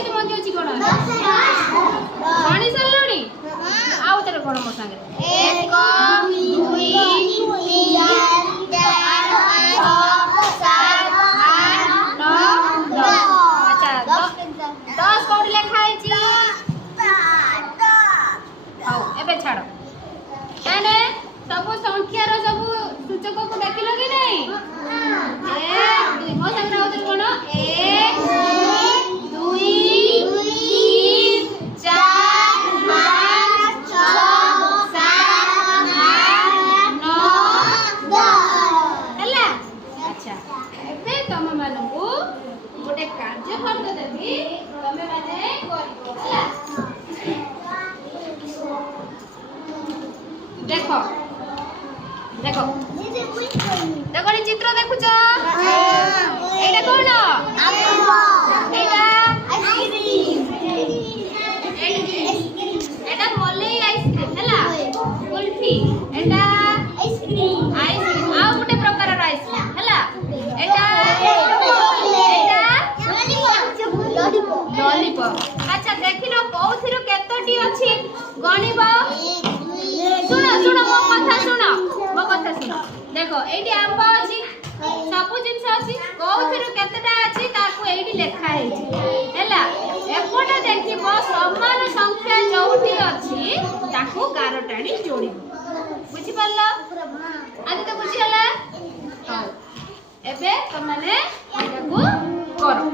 केतोटी monkey अछि कोन गणी सरलणी आउ तरे कोन मो संगे 1 2 छाड़ कहने सब संख्यार सब सूचक को देखिलो कि नहीं 1 2 मो संग राउत कोन 1 2 3 4 5 6 7 8 9 10 हला अच्छा एबे तम मानकू गोटे कार्य करते देबी तमे माने करिवो हला देखो देखो देखो ये चित्र देखुछ एटा कोन एटा आइसक्रीम एटा मलई आइसक्रीम हला कुल्फी एटा आइसक्रीम आ गोटे प्रकार आइसक्रीम हला एटा लॉलीपॉप अच्छा देखिलो कोथिरो केतोटी अछि गणिबो सुनो सुनो मो कथा सुनो देखो एठी आंबा अछि सब जिंस अछि कोथिरो केतटा अछि ताकू एठी लेखा हेछि हैला एकोटा देखिबो समान संख्या जोठी अछि ताकू गारटाणी जोड़िबो बुझि परला आदि तो बुझि हला एबे तमने एटाकू करो